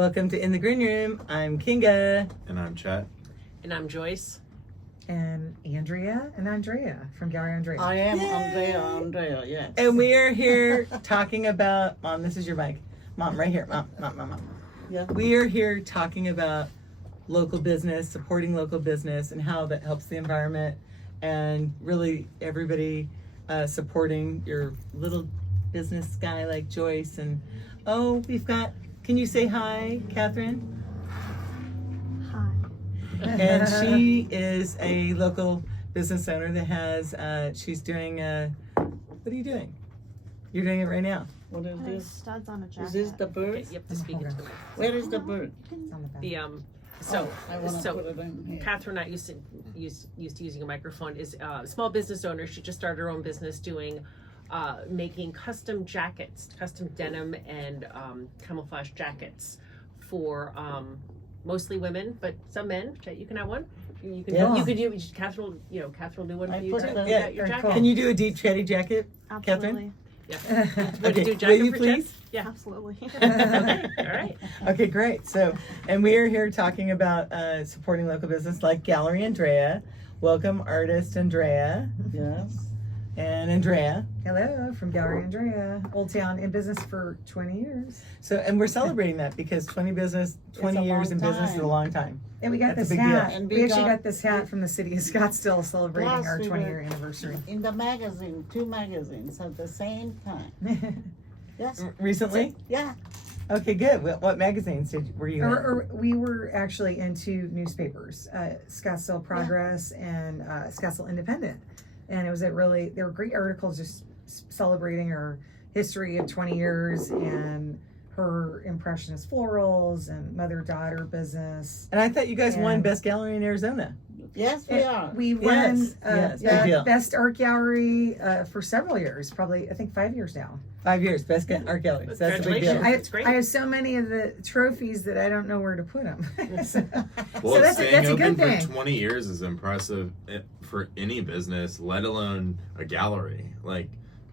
Welcome to In the Green Room. I'm Kinga. And I'm Chet. And I'm Joyce. And Andrea from Gallery Andrea. I am Yay. Andrea, yes. And we are here talking about, Mom, this is your mic. Mom, right here. Mom. Yeah. We are here talking about local business, supporting local business, and how that helps the environment, and really everybody supporting your little business guy like Joyce. And we've got, can you say hi, Catherine? And she is a local business owner that has, she's doing, what are you doing? You're doing it right now. What is There's this? studs on a jacket. Is this the Okay, bird? you have to speak into it. Where is the bird? It's on the back. The I want to put it in here. Catherine not used to using a microphone is a small business owner. She just started her own business doing making custom jackets, custom denim and camouflage jackets for mostly women, but some men. You can have one. You can Yeah. you could do Catherine will do one for I you put too. the- You Yeah, got your very jacket. cool. Can you do a deep chatty jacket? Absolutely. Yeah. Okay, Want to do a will jacket you for please? Jen? Yeah. Absolutely. Okay. All right. Okay, great. So, and we are here talking about supporting local business like Gallery Andrea. Welcome, artist Andrea Yes. and Andrea. Hello from Gallery Andrea. Old Town, in business for 20 years. So, and we're celebrating that because 20 a years in long business is a time. long time. And we got That's a this big deal. hat. And We we actually got- got this hat from the city of Scottsdale celebrating Plus, our we 20-year were- anniversary. In the magazine, 2 magazines at the same time. Yes. Recently? Yeah. Okay, good. What magazines were you in? or we were actually into newspapers, Scottsdale Progress and Scottsdale Independent. And it was they were great articles just celebrating our history of 20 years and her impressionist florals and mother-daughter business. And I thought you guys won And- Best Gallery in Arizona. Yes, we are. We won yes, big deal. Best Art Gallery for several years, probably I think 5 years now. 5 years, Best Art Gallery. So that's a big deal. Congratulations. That's great. I have so many of the trophies that I don't know where to put them. so Well, that's staying a open good thing. for 20 years is impressive for any business, let alone a gallery. Like,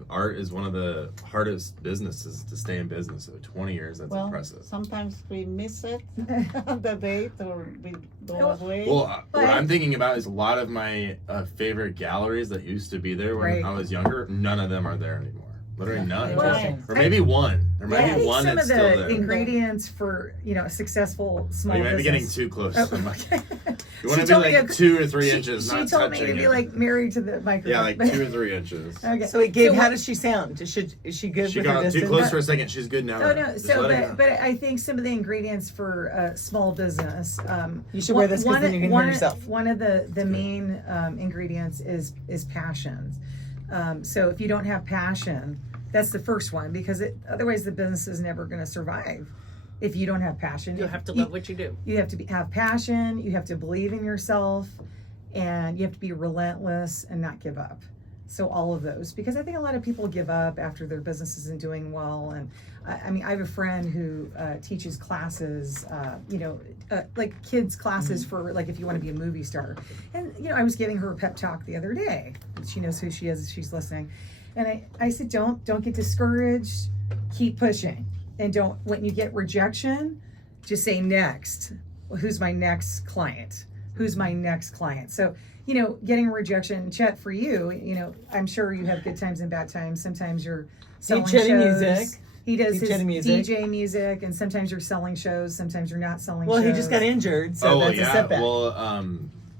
art is one of the hardest businesses to stay in business. So 20 years, that's Well, impressive. sometimes we miss it, the date, or we go away. Well, But- what I'm thinking about is a lot of my favorite galleries that used to be there when Right. I was younger, none of them are there anymore. Literally none. Well, Or maybe one. There might I be think one some that's of still the there. ingredients for a successful small Oh, you might be getting business. too close. Oh, to the mic. okay. You want She to be told me like to- 2 or 3 inches, She not told me touching to be it. like married to the microphone. Yeah, like 2 or 3 inches. Okay. So wait, Gabe, So how what- does she sound? Is she good She with her got too distance? close for a second. She's good now. Oh though. no! Just So, let it go. but I think some of the ingredients for small business. You should wear this because then you can hear yourself. One of the main ingredients is passion. So if you don't have passion, that's the first one, because otherwise the business is never going to survive. If you don't have passion, You have to love what you do. You have to have passion. You have to believe in yourself, and you have to be relentless and not give up. So all of those, because I think a lot of people give up after their business isn't doing well. And I mean, I have a friend who teaches classes, like kids classes for like if you want to be a movie star. And I was giving her a pep talk the other day. She knows who she is. She's listening. And I said, don't get discouraged. Keep pushing. And when you get rejection, just say next. Well, who's my next client? Who's my next client? So, getting rejection, Chet, for you, I'm sure you have good times and bad times. Sometimes you're selling Chetty shows. music. He does Deep his Chetty music. DJ music, and sometimes you're selling shows. Sometimes you're not selling Well, shows. he just got injured, so that's a setback. Well,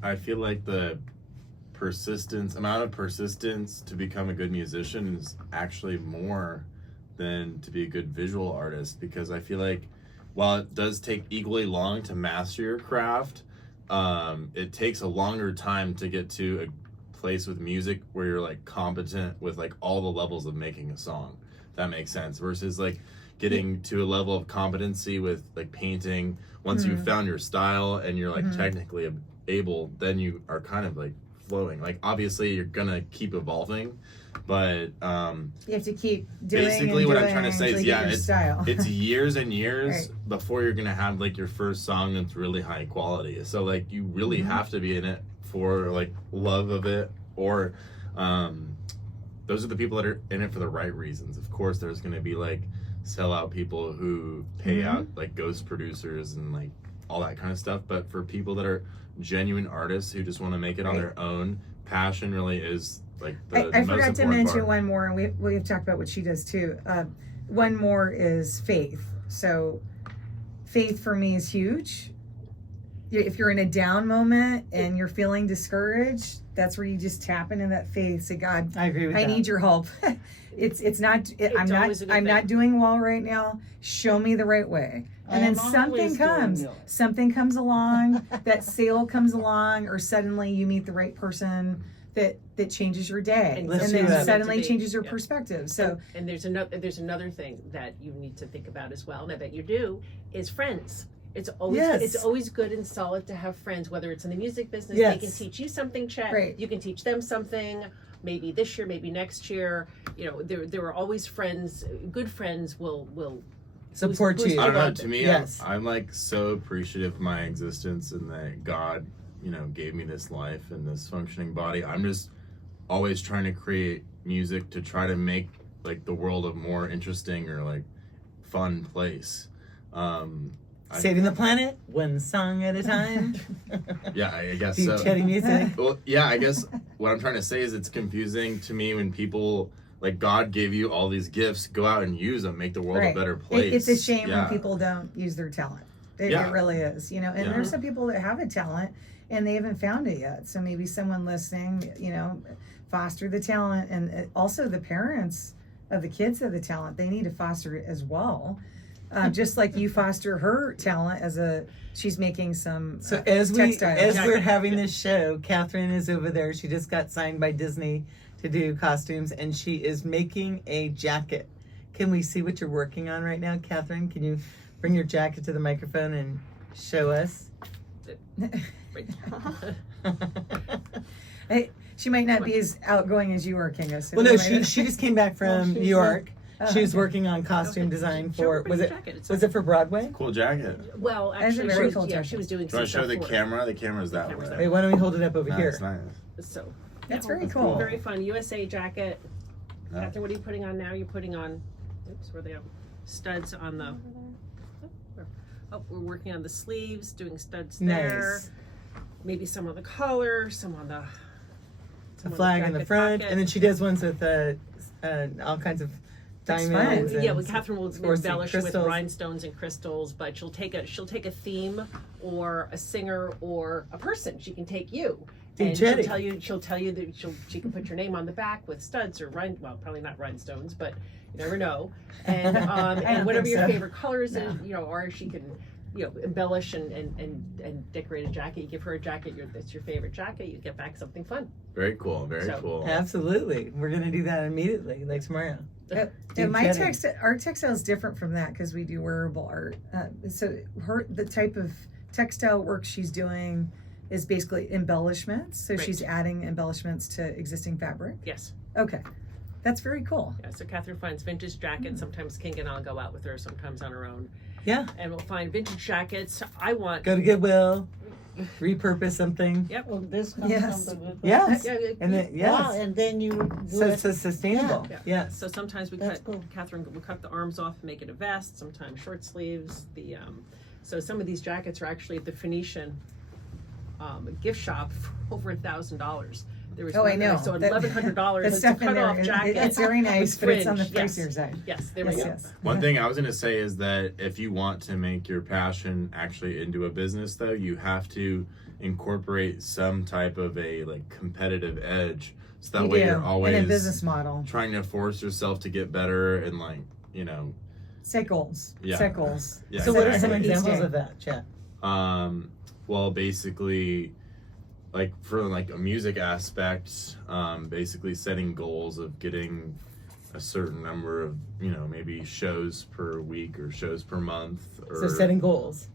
I feel like the amount of persistence to become a good musician is actually more than to be a good visual artist, because I feel like while it does take equally long to master your craft, it takes a longer time to get to a place with music where you're like competent with like all the levels of making a song. If that makes sense. Versus like getting to a level of competency with like painting. Once you've found your style and you're like technically able, then you are kind of like flowing. Like obviously you're gonna keep evolving, but You have to keep doing. basically and what I'm doing trying to say until is, you get yeah, your style. it's years and years Right. before you're gonna have like your first song that's really high quality. So like you really have to be in it for like love of it, or those are the people that are in it for the right reasons. Of course, there's gonna be like sell out people who pay out like ghost producers and like all that kind of stuff. But for people that are genuine artists who just want to make it on their own, passion really is like the I most forgot to important mention part. one more, and we've talked about what she does too. One more is faith. So faith for me is huge. If you're in a down moment and you're feeling discouraged, that's where you just tap into that faith. Say, God, I agree with I that. need your help. It's not. always a good I'm thing. not doing well right now. Show me the right way. And then I'm something always doing comes. well. Something comes along. That sale comes along, or suddenly you meet the right person that changes your day, And Lifts and you then up. suddenly Today, changes your yeah. perspective. So And there's another thing that you need to think about as well, and I bet you do, is friends. It's always good and solid to have friends, whether it's in the music business. Yes. They can teach you something, Chet. Right. You can teach them something. Maybe this year, maybe next year. You know, there are always friends. Good friends will Support boost you. I don't know. up. To me, Yes. I'm like so appreciative of my existence and that God, you know, gave me this life and this functioning body. I'm just always trying to create music to try to make like the world a more interesting or like fun place. Saving the planet one song at a time. Yeah, I guess Deep so. chatty music. Well, yeah, I guess what I'm trying to say is it's confusing to me when people like God gave you all these gifts, go out and use them, make the world right. a better place. It's a shame Yeah. when people don't use their talent. It Yeah. really is, you know. And Yeah. there's some people that have a talent and they haven't found it yet. So maybe someone listening, you know, foster the talent, and also the parents of the kids have the talent. They need to foster it as well. Just like you foster her talent she's making some So as textiles. we're having this show, Catherine is over there. She just got signed by Disney to do costumes, and she is making a jacket. Can we see what you're working on right now, Catherine? Can you bring your jacket to the microphone and show us? She might not be as outgoing as you are, Kinga. So Well, no, we might- she just came back from New York. She was working on costume design for was it for Broadway? Cool jacket. Well, That's a actually, very she cool was, jacket. she was doing Do you want to some show the stuff for it. camera? The camera's that camera's way. Wait, why don't we hold it up over Nice, here? nice. So That's yeah, very cool. Very fun USA jacket. Yeah. Catherine, what are you putting on now? You're putting on, oops, where they go? Studs on the. Oh, we're working on the sleeves, doing studs there. Nice. Maybe some on the collar, some on the. A some on flag in the jacket front, pocket. and then she does ones with all kinds of That's diamonds. fun. Yeah, and well, Catherine will swarovski embellish with crystals. rhinestones and crystals, but she'll take a theme or a singer or a person. She can take you. Deep And chatty. she'll tell you that she can put your name on the back with studs or probably not rhinestones, but you never know. And don't and whatever think your so. favorite colors is, you know, or she can, you know, embellish and decorate a jacket. You give her a jacket that's your favorite jacket, you get back something fun. Very cool. Very So- cool. Absolutely, we're gonna do that immediately, like tomorrow. And Deep my chatting. our textile is different from that because we do wearable art. So the type of textile work she's doing is basically embellishments. So Right. she's adding embellishments to existing fabric. Yes. Okay, that's very cool. Yeah, so Catherine finds vintage jackets. Sometimes King and I'll go out with her, sometimes on her own. Yeah, And we'll find vintage jackets. I want. go to Goodwill, repurpose something. Yep. Well, this comes Yes. from the Yes, Yeah, and then Wow, yes, and then you do so it. it's so sustainable. Yeah. Yes. So sometimes we That's cut. cool. Catherine will cut the arms off, make it a vest. Sometimes short sleeves. So some of these jackets are actually at the Phoenician gift shop for over $1,000. There was Oh, I one that know. saw That- $1,100. The It's a stuff in cut there, off jacket. it's very nice, with but it's on the fringe. pricier side. Yes, there we Yes, go. yes. One thing I was going to say is that if you want to make your passion actually into a business, though, you have to incorporate some type of a like competitive edge, so that You way do, you're always in a business model. trying to force yourself to get better and like Set goals. Yeah. Set goals. Yeah, So what are some exactly. examples of that, Chet? Well, basically, like for like a music aspect, basically setting goals of getting a certain number of maybe shows per week or shows per month, or So setting goals.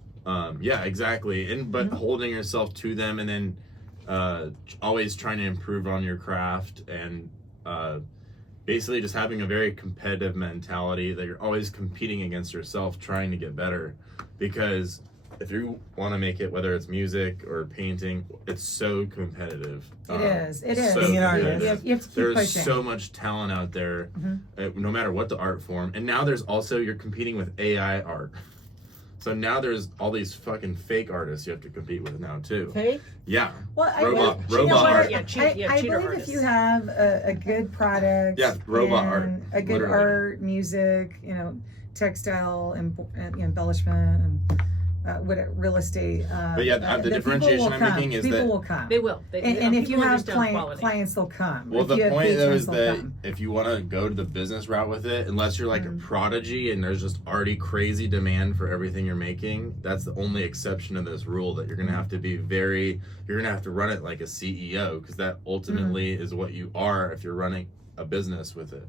yeah, exactly, and but holding yourself to them, and then always trying to improve on your craft, and basically just having a very competitive mentality that you're always competing against yourself, trying to get better, because if you want to make it, whether it's music or painting, it's so competitive. It is. It is. So Being an artist. competitive. You have to keep There's pushing. so much talent out there, Mhm. no matter what the art form. And now there's also, you're competing with AI art. So now there's all these fucking fake artists you have to compete with now too. Fake? Yeah. Well, Robot you know what? art. Yeah, I cheater believe artists. if you have a good product, Yeah, robot art, and a good literally. art, music, textile and embellishment and real estate. But yeah, the people differentiation will I'm come. making is people that- will come. They will. And if you people have understand quality. clients, they'll come. Well, If the you have point though patrons, is they'll that come. if you want to go to the business route with it, unless you're like a Mm. prodigy and there's just already crazy demand for everything you're making, that's the only exception to this rule, that you're going to have to be you're going to have to run it like a CEO, because that ultimately is what you are if you're running a business with it.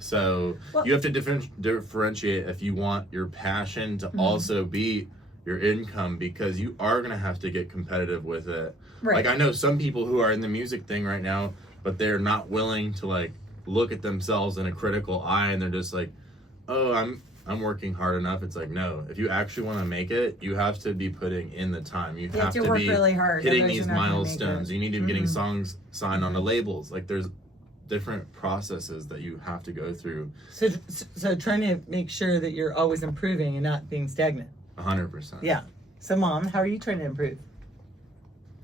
So Well- you have to differentiate if you want your passion to also be your income, because you are going to have to get competitive with it. Right. Like, I know some people who are in the music thing right now, but they're not willing to like look at themselves in a critical eye, and they're just like, oh, I'm working hard enough. It's like, no, if you actually want to make it, you have to be putting in the time. You have to work be really hard. hitting otherwise these you're not gonna make milestones. it. You need to be getting Mhm. songs signed on the labels. Like, there's different processes that you have to go through. So trying to make sure that you're always improving and not being stagnant. 100%. Yeah. So, Mom, how are you trying to improve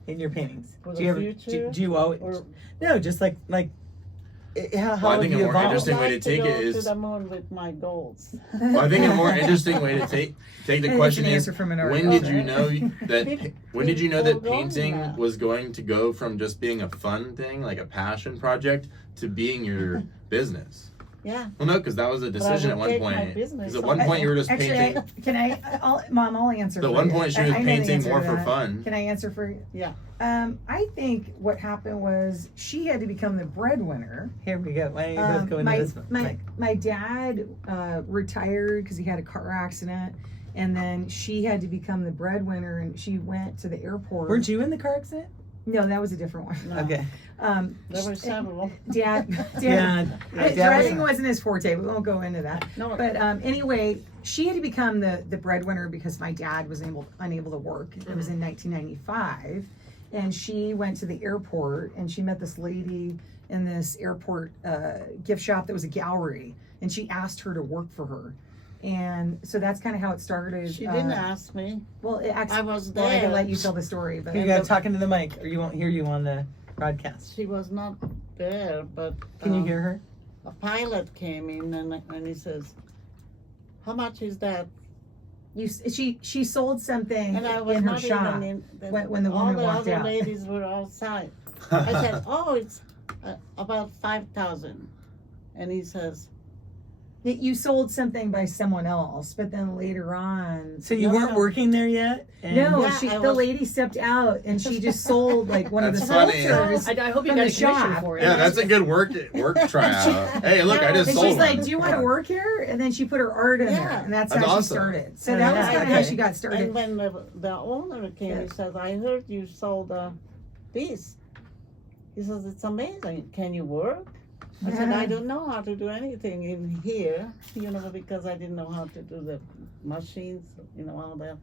in your paintings? For do the you ever future, do you always Or no? Just like how Well, I have think a you more evolved? interesting way to like take go it is- to the moon with my goals. Well, I think a more interesting way to take the It's question an is, answer from an when artist, did you right? know that? When did you know that People going painting now. was going to go from just being a fun thing, like a passion project, to being your business? Yeah. Well, no, because that was a decision at would one take my point. business Because at one on. point you were just Actually, painting. Mom, I'll answer. At for one you. point she I was know the painting answer more to for that. fun. Can I answer for you? Yeah. I think what happened was she had to become the breadwinner. Here we go. Why don't you both go into my, this one? Mike? my dad retired because he had a car accident, and then she had to become the breadwinner, and she went to the airport. Weren't you in the car accident? No, that was a different one. No. Okay. There were several. Dad, Yeah. driving wasn't his forte. We won't go into that. No. But anyway, she had to become the breadwinner because my dad was unable to work. It was in 1995, and she went to the airport and she met this lady in this airport gift shop that was a gallery, and she asked her to work for her. And so that's kind of how it started. She didn't ask me. Well, I was well, I can there. let you tell the story, but You got to talk into the mic, or you won't hear you on the broadcast. She was not there, but Can you hear her? a pilot came in and he says, "How much is that?" she sold something And I was in her not shop. even in. when the woman all walked the out. other ladies were outside. I said, "Oh, it's about 5,000," and he says, That you sold something by someone else, but then later on. So you No, weren't no. working there yet? And No, Yeah, I the was- lady stepped out and she just sold like one of the That's funny. sculptures. I hope you From got a the commission shop. for it. Yeah, that's a good work tryout. Hey, look, I just And sold she's like, one. "Do you want to work here?" And then she put her art in there, Yeah. and that's That's how awesome. she started. So Oh, that was yeah, kind of how okay. she got started. and when the owner came, he says, "I heard you sold this." He says, "It's amazing. Can you work?" I said, "I don't know how to do anything in here, because I didn't know how to do the machines, all that."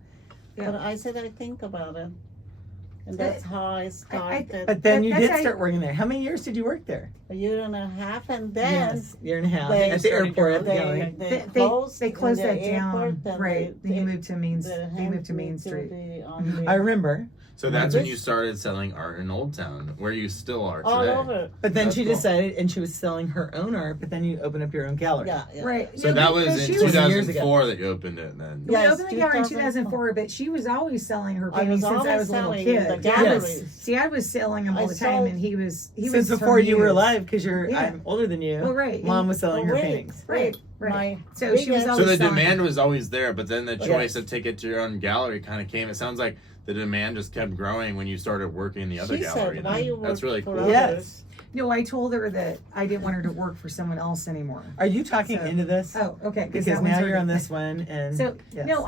Yeah. But I said, "I think about it." And that's how I started. But then you That's did how start working there. How many years did you work there? a year and a half, and then Yes, year and a half they at the started airport. At the they, gallery. they closed They closed in the that down, airport, and right? Then you moved to Main. they They moved to handed me Main Street. I remember. So that's when This- you started selling art in Old Town, where you still are today. all over. But then That's she cool. decided, and she was selling her own art. But then you opened up your own gallery. Yeah, yeah. Right. So No, that was because in she was- years ago. 2004 that you opened it then. We Yes, opened the gallery in 2004. 2004, but she was always selling her I paintings was since I always was a little selling in kid. the Yeah. galleries. Dad was selling them all I the time, sold- and he was Since her before you were muse. alive, because Yeah. I'm older than you. Oh, right. Mom was selling her Wait, paintings. Right, right. My So she was biggest- So always the selling. demand was always there, but then the Yes. choice to take it to your own gallery kind of came. It sounds like the demand just kept growing when you started working in the other She gallery. said, "Why then. you work That's really for cool. others?" Yes. No, I told her that I didn't want her to work for someone else anymore. Are you talking So- into this? Oh, okay. Because that one's now you're already- on this one, and So yes. no,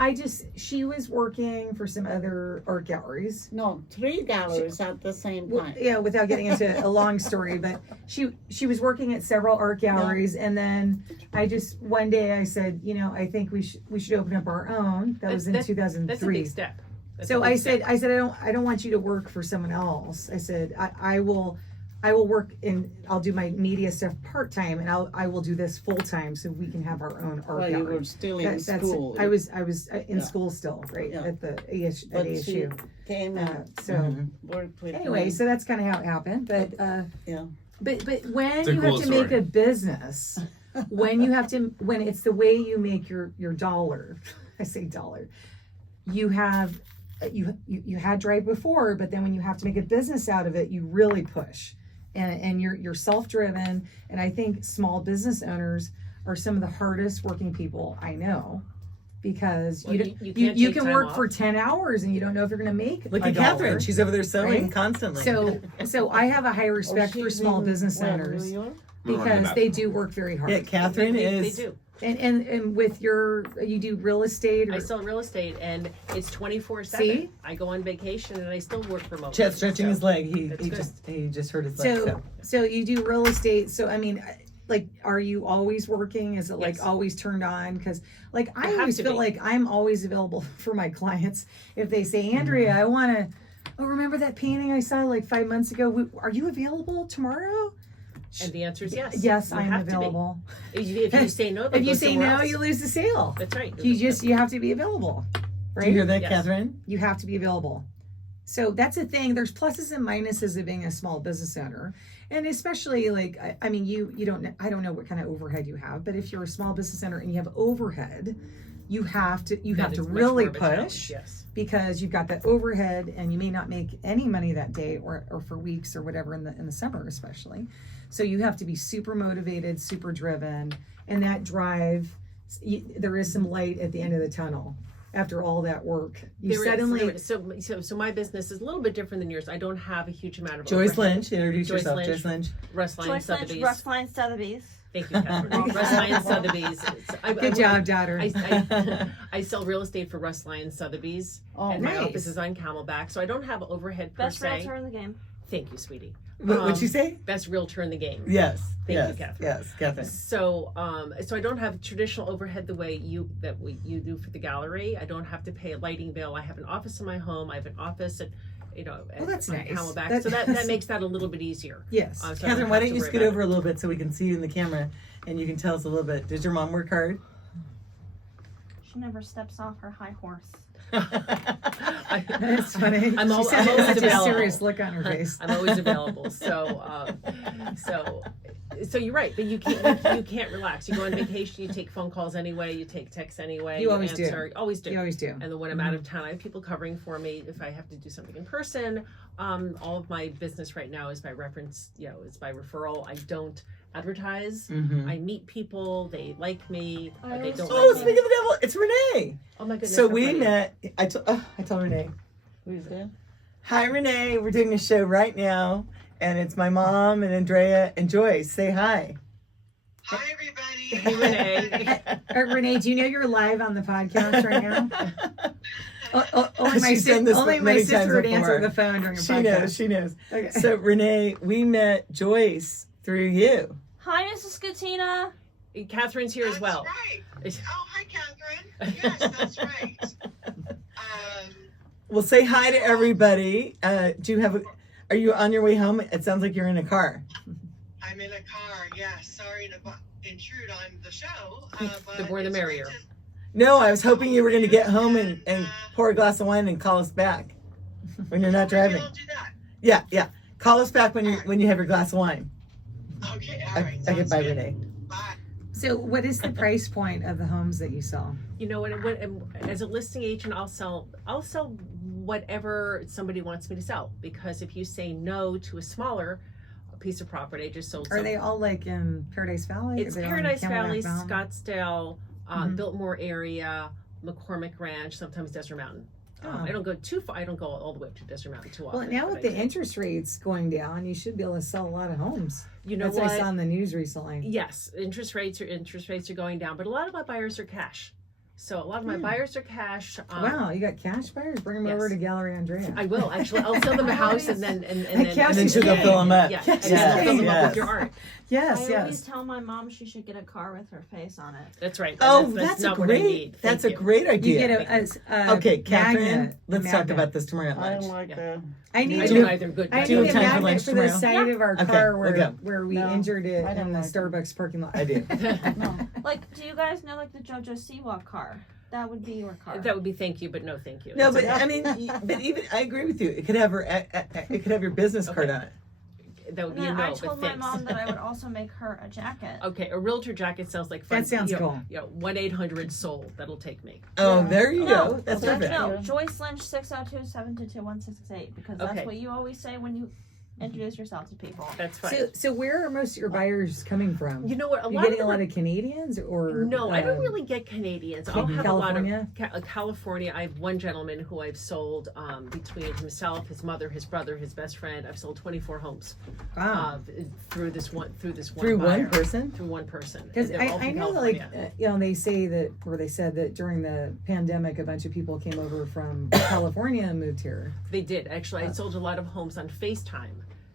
she was working for some other art galleries. No, 3 galleries at the same Well, time. yeah, without getting into a long story, but she was working at several art galleries, and then one day I said, I think we should open up our own. That was in That's a 2003. big step. That's So a big I step. said, I don't want you to work for someone else. I said, I will work I'll do my media stuff part-time, and I will do this full-time so we can have our own art Well, you gallery. were still in That's school. I was in Yeah. school still, right, Yeah. at the ASU. But she came and So Mhm. worked with anyway, me. so that's kind of how it happened. But Yeah. but when It's a you cool have to make story. a business, when it's the way you make your dollar, I say dollar, you have you had drive before, but then when you have to make a business out of it, you really push, and you're self-driven. And I think small business owners are some of the hardest working people I know, because Well, you you can't you take can time work off. for 10 hours and you don't know if you're going to make Look a at Catherine. dollar. She's over there sewing Right? constantly. So I have a high respect for she's small in, business where, owners, New York? I'm running because the they bathroom. do work very hard. yeah, Catherine they is. do. And with you do real estate, or I sell real estate, and it's 24/7. See? I go on vacation and I still work remotely. Chet's stretching so his leg. He that's good. just hurt his leg. so you do real estate. So I mean, like, are you always working? Is it like Yes. always turned on? Because like I have always to feel be. like I'm always available for my clients. If they say, Andrea, I want to, oh, remember that painting I saw like 5 months ago? Are you available tomorrow? And the answer is yes. Yes, You I'm have to be. available. If you say no, they'll If go you say somewhere no, else. you lose the sale. That's right. You have to be available, right? Do you hear that, Yes. Catherine? You have to be available. So that's the thing. There's pluses and minuses of being a small business owner, and especially like I mean, you don't I don't know what kind of overhead you have, but if you're a small business owner and you have overhead, you have to That is much really more of a challenge, push, Yes. because you've got that overhead, and you may not make any money that day or for weeks or whatever in the summer especially. So you have to be super motivated, super driven, and that drive. There is some light at the end of the tunnel after all that work. There is. So my business is a little bit different than yours. I don't have a huge amount of Joyce overhead. Lynch, introduce Joyce yourself. Lynch. Joyce Lynch. Russ Lyon Joyce Lynch, Sotheby's. Russ Lyon Sotheby's. Thank you, Catherine. Russ Lyon Sotheby's. Good job, daughter. I sell real estate for Russ Lyon Sotheby's, Oh, and my nice. office is on Camelback. So I don't have overhead per Best se. realtor in the game. Thank you, sweetie. What'd you say? Best realtor in the game. Yes. Thank yes, you, Catherine. Yes, Catherine. So, so I don't have traditional overhead the way you do for the gallery. I don't have to pay a lighting bill. I have an office in my home. I have an office at, Oh, that's on nice. Camelback. So that makes that a little bit easier. Yes. So I Catherine, why have don't to you worry scoot about over a little bit so we can see you in the camera, and you can tell us a little bit. Does your mom work hard? She never steps off her high horse. That's funny. I'm She al- said I'm it always with such a available. serious look on her face. I'm always available. So you're right, but you can't relax. You go on vacation, you take phone calls anyway, you take texts anyway. You always do. Always do. You always do. And then when I'm out of town, I have people covering for me if I have to do something in person. All of my business right now is by reference, it's by referral. I don't advertise. Mm-hmm. I meet people, they like me, or they don't Oh, like speaking me. of the devil, it's Renee. Oh my goodness. So how we funny. met. I told Renee, Who's there? hi Renee, we're doing a show right now, and it's my mom and Andrea and Joyce. Say hi. Hi, everybody. Hey, Renee. Renee, do you know you're live on the podcast right now? Only my, She's done this only my many times sister would before. answer the phone during a She podcast. knows. She knows. Okay. So Renee, we met Joyce through you. Hi, Mrs. Scatina. Catherine's here as well. That's right. Oh, hi, Catherine. Yes, that's right. Well, say hi to everybody. Are you on your way home? It sounds like you're in a car. I'm in a car. Yes, sorry to intrude on the show. But The more the it's merrier. great to- No, I was hoping you were going to get home and pour a glass of wine and call us back when you're not Maybe driving. I'll do that. Yeah. Call us back when you have your glass of wine. Okay, all right. Okay, sounds bye, good. Renee. Bye. So what is the price point of the homes that you sell? As a listing agent, I'll sell whatever somebody wants me to sell, because if you say no to a smaller piece of property, I just sold. Are they all like in Paradise Valley? It's Are they all in Paradise Camelback Valley, Mountain? Scottsdale, Mhm. Biltmore area, McCormick Ranch, sometimes Desert Mountain. Oh. I don't go too far. I don't go all the way up to Desert Mountain too often. Well, now but with I the do. interest rates going down, you should be able to sell a lot of homes. you know That's what I saw what? on the news recently. Yes, interest rates are going down, but a lot of my buyers are cash. So a lot of my buyers are cash. Wow, you got cash buyers? Bring them yes. over to Gallery Andrea. I will actually. I'll sell them a house and then cash And then she'll go fill them up. Yeah, Yes, and fill them up yes. with your art. Yes, I always yes. tell my mom she should get a car with her face on it. That's right. Oh, that's that's a not what I need. great. That's a Thank you. great You idea. get a Okay, Catherine, magnet, let's a talk magnet. about this tomorrow at I lunch. don't like Yeah. that. I need I do- don't either. Good. I Do you need have a time for magnet lunch for the tomorrow? side of our Okay, car we'll go. where we No, injured it I don't in the like it. Starbucks parking lot. I do. No. Like, do you guys know like the JoJo Siwa car? That would be your car. That would be thank you, but no thank you. No, That's but I mean, but even I agree with you. It could have her. It could have your business card Okay. on it. that would And be a then no. I but told my thanks. mom that I would also make her a jacket. Okay, a realtor jacket sounds like fun. That sounds you know, cool. You know, 1-800-SOLD. That'll take me. Oh, Yeah. there you No, go. That's okay. perfect. No, Yeah. Joyce Lynch 602-722-1668 because that's Okay. what you always say when you introduce yourself to people. That's fine. So where are most of your buyers coming from? you know what? You getting a lot of Canadians or No, I don't really get Canadians. I'll have California? a lot of California. I have one gentleman who I've sold between himself, his mother, his brother, his best friend. I've sold 24 homes Wow. through this one Through buyer. one person. Through one person. Because And they're all I from know, like, California. they say that, or they said that during the pandemic, a bunch of people came over from California and moved here. They did actually. I sold a lot of homes on FaceTime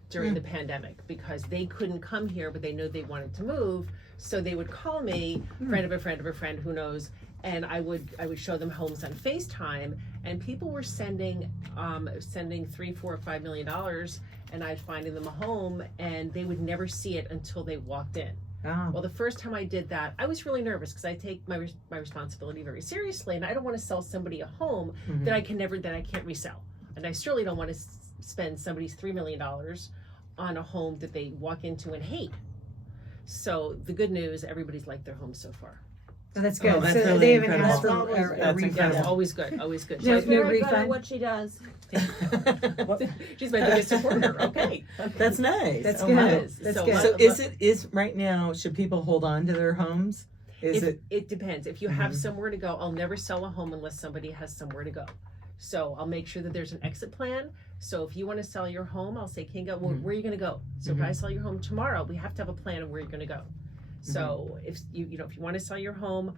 during the pandemic because they couldn't come here, but they knew they wanted to move, so they would call me, friend of a friend of a friend, who knows, and I would show them homes on FaceTime, and people were sending $3, $4, $5 million, and I'd finding them a home, and they would never see it until they walked in. Wow. Well, the first time I did that, I was really nervous because I take my responsibility very seriously, and I don't want to sell somebody a home that I can't resell, and I surely don't want to spend somebody's $3 million on a home that they walk into and hate. So the good news, everybody's liked their home so far. So that's good. Oh, that's so really they haven't incredible. asked for That's a That's refund. incredible. Yeah, always good, always good. No, She's no very good refund? at what she does. She's my biggest supporter. Okay, That's nice. That's Oh, good. wow. That's So good. my- So is right now? Should people hold on to their homes? Is it? It depends. If you have somewhere to go, I'll never sell a home unless somebody has somewhere to go. So I'll make sure that there's an exit plan. So if you want to sell your home, I'll say, Kinga, where are you going to go? So if I sell your home tomorrow, we have to have a plan of where you're going to go. So if you want to sell your home,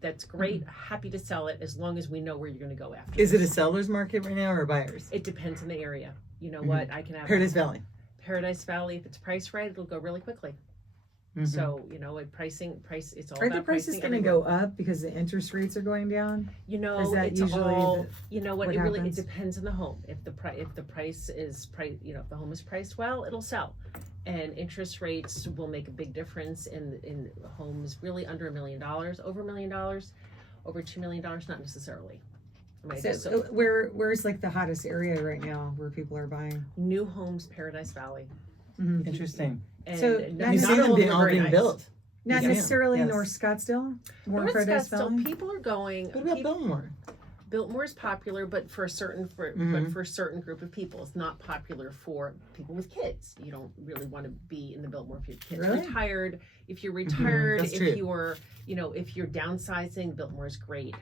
that's great. Happy to sell it as long as we know where you're going to go after. Is it a seller's market right now or a buyer's? It depends on the area. You know what? I can have Paradise Valley. Paradise Valley. If it's priced right, it'll go really quickly. Mhm. So price. It's all Are about the prices pricing going to everywhere. go up because the interest rates are going down? You know, Is that it's usually all. the- You know what? what It really happens? depends on the home. If the price is if the home is priced well, it'll sell, and interest rates will make a big difference in homes really under $1 million, over $1 million, over $2 million, not necessarily. I mean, So where's like the hottest area right now where people are buying? new homes, Paradise Valley, Mhm. Interesting. and So, not, not You not see them all of being them all are very being nice. built. Not Yeah. necessarily Yes. North Scottsdale, more North Paradise Scottsdale, Valley. people are going. What about people- Biltmore? Biltmore is popular, but for a certain but for a certain group of people, it's not popular for people with kids. You don't really want to be in the Biltmore if your kids Really? retired. If you're retired, That's if true. you're downsizing, Biltmore is great.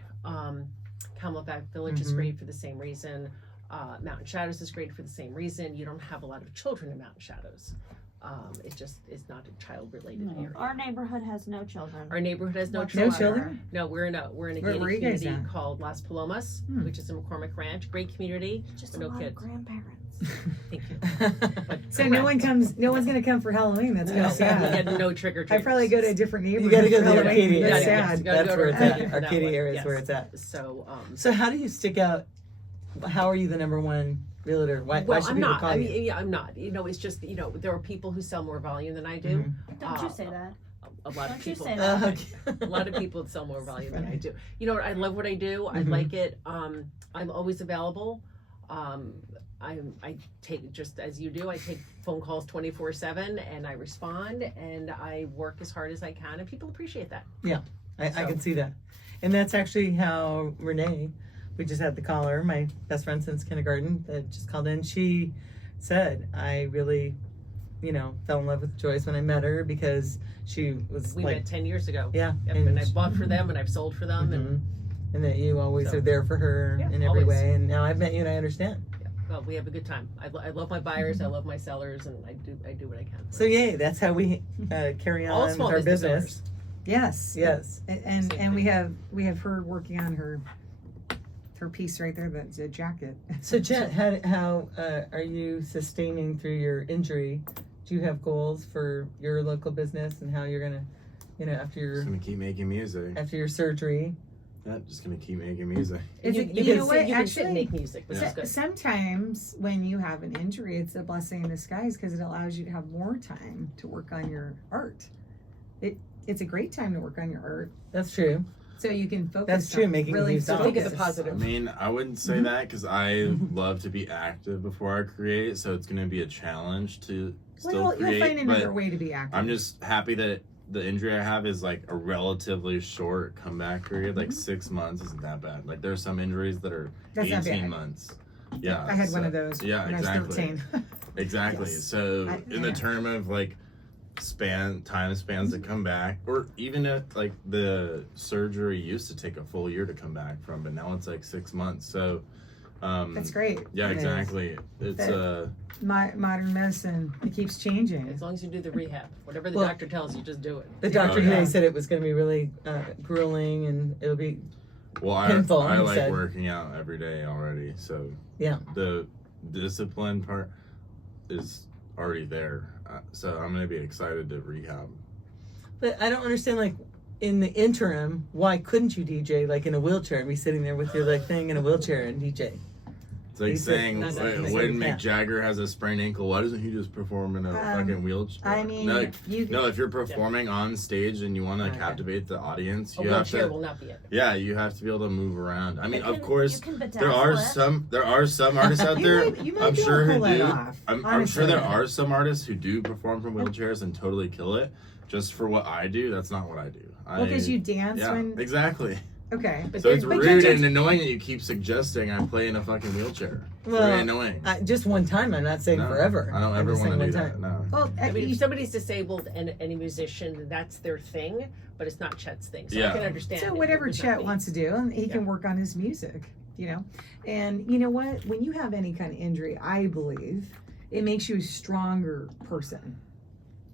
Camelback Village is great for the same reason. Mountain Shadows is great for the same reason. You don't have a lot of children in Mountain Shadows. It just is not a child-related area. Our neighborhood has no children. Our neighborhood has no No children. children? No, we're in a Where gated are you guys community at? called Las Palomas, Hmm. which is in McCormick Ranch. Great community. Just a No lot kids. of grandparents. Thank you. But So no one comes. No one's going to come for Halloween. That's kind No, of you sad. get no trick or I treat. probably go to a different neighborhood. You got to go for to the Halloween. Arcadia That's area. yes, sad. you gotta That's go where to it's Arcadia at. for that Arcadia one. area is Yes. where it's at. So, So how do you stick out? How are you the number one realtor? Why well, should I'm people not. call I you? mean, yeah, I'm not. You know, it's just there are people who sell more volume than I do. Mm-hmm. Don't you say that. A lot of Don't you people. say that. Okay. A lot of people sell more volume than I do. You know what? I love what I do. I like it. I'm always available. I take, just as you do, I take phone calls 24/7 and I respond and I work as hard as I can and people appreciate that. I can see that. And that's actually how Renee, we just had the caller, my best friend since kindergarten, that just called in. She said, I really, fell in love with Joyce when I met her because she was We like, met 10 years ago. yeah. Yep, and I've bought for them and I've sold for them and that you always So- are there for her Yeah, in every always. way. And now I've met you and I understand. well, we have a good time. I love my buyers, I love my sellers, and I do what I can. So yay, that's how we carry All on with small our business business. Yes. Yes. And we have her working on her piece right there. That's a jacket. So Jen, how are you sustaining through your injury? Do you have goals for your local business and how you're gonna, after Just gonna keep making music. your surgery? Yeah, just gonna keep making music. It's you, a- you you can know sit, what? you can sit and Actually, make music, which is good. sometimes when you have an injury, it's a blessing in disguise because it allows you to have more time to work on your art. It's a great time to work on your art, That's true. so you can focus. That's true, on making really new So think of the focus. positive. I mean, I wouldn't say that because I love to be active before I create, so it's gonna be a challenge to still Well, create. you'll find but another way to be active. I'm just happy that the injury I have is like a relatively short comeback period. Like 6 months isn't that bad. Like there's some injuries that are That's not 18 bad. months. Yeah, I had so- one of those Yeah, when exactly. I was 13. Exactly. Yes. So in the yeah. term of like time spans to come back, or even if like the surgery used to take a full year to come back from, but now it's like 6 months. So That's great. yeah, It is. exactly. It's That- Modern medicine, it keeps changing. As long as you do the rehab, whatever the Well- doctor tells you, just do it. The doctor Oh, yeah. today said it was going to be really grueling and it'll be well, I Painful, he like said. working out every day already. So Yeah. the discipline part is already there. So I'm gonna be excited to rehab. But I don't understand, like, in the interim, why couldn't you DJ, like, in a wheelchair and be sitting there with your, like, thing in a wheelchair and DJ? It's like He said- saying Not that- when yeah. Mick Jagger has a sprained ankle, why doesn't he just perform in a fucking wheelchair? I mean, no, you no, if you're performing on stage and you want to Okay. captivate the audience, A you have wheelchair to. will not be it. Yeah, you have to be able to move around. I mean, You of can- course, you can there are bedazzle it. some artists out there. you might I'm be sure able to who pull that do. off, I'm sure honestly. there are some artists who do perform from wheelchairs and totally kill it. Just for what I do, that's not what I do. Well, because you dance yeah, when. exactly. Okay. But So it's there- rude don't and annoying that you keep suggesting I play in a fucking wheelchair. It's Well, very annoying. Just one time, I'm not saying No, forever. I don't I'm ever just want saying to do one that. time. No. Well, I mean, if somebody's disabled and any musician, that's their thing, but it's not Chet's thing. So Yeah. I can understand. so it. whatever It's not Chet me. wants to do, and he can work on his music, And you know what? When you have any kind of injury, I believe it makes you a stronger person.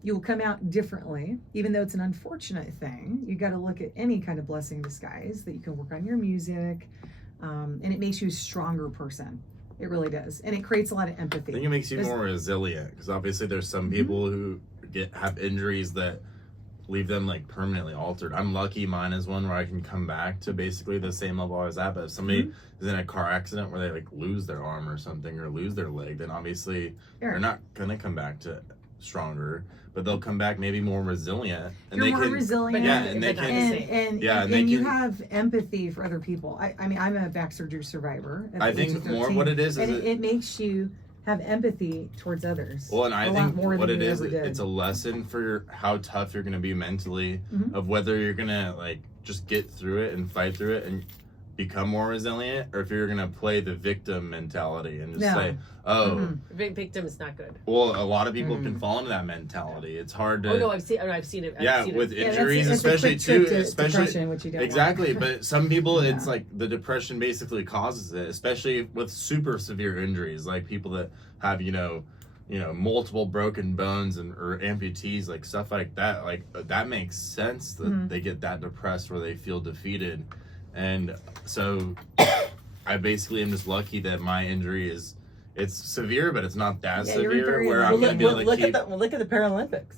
You will come out differently, even though it's an unfortunate thing. You got to look at any kind of blessing in disguise that you can work on your music, and it makes you a stronger person. It really does, and it creates a lot of empathy. I think it makes you There's- more resilient because obviously there's some Mm-hmm. people who have injuries that leave them like permanently altered. I'm lucky mine is one where I can come back to basically the same level I was at. But if somebody Mm-hmm. is in a car accident where they like lose their arm or something or lose their leg, then obviously Sure. they're not gonna come back to stronger, but they'll come back maybe more resilient and You're they more can resilient. yeah, and they But not can the same. and Yeah, and, and they you can- have empathy for other people. I mean, I'm a back surgery survivor. At I the age think of more 13, what it is and it- it makes you have empathy towards others. well, and I a lot think more what than it you is, ever did. it's a lesson for how tough you're going to be mentally, Mhm. of whether you're going to like just get through it and fight through it and become more resilient, or if you're going to play the victim mentality and just No. say, oh, Mhm. Victim is not good. well, a lot of people Mm. can fall into that mentality. It's hard to. Oh no, I've seen it. I've seen it. yeah, seen with it. Yeah, injuries, that's a especially quick trip too, to especially depression, which you don't want. exactly. But some people, Yeah. it's like the depression basically causes it, especially with super severe injuries, like people that have multiple broken bones and or amputees, like stuff like that. Like that makes sense that Mhm. they get that depressed where they feel defeated, and so I basically am just lucky that my injury it's severe, but it's not that Yeah, you're severe very where lucky. I'm gonna be able to look keep. at the Paralympics.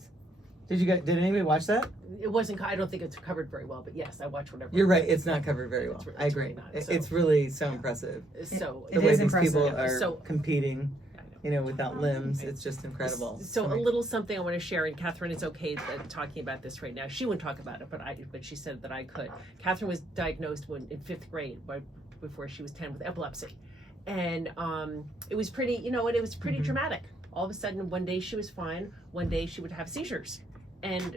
Did anybody watch that? It wasn't. I don't think it's covered very well. But yes, I watch whatever. You're right. It's not covered very well. It's I agree. really not, so- It's really so impressive. So It The way is these people impressive. are So- competing, I know. without limbs. It's just incredible. So a little something I want to share, and Catherine, it's okay that talking about this right now. She wouldn't talk about it, but she said that I could. Catherine was diagnosed in 5th grade, before she was 10, with epilepsy, and it was pretty, and it was pretty dramatic. All of a sudden, one day she was fine. One day she would have seizures, and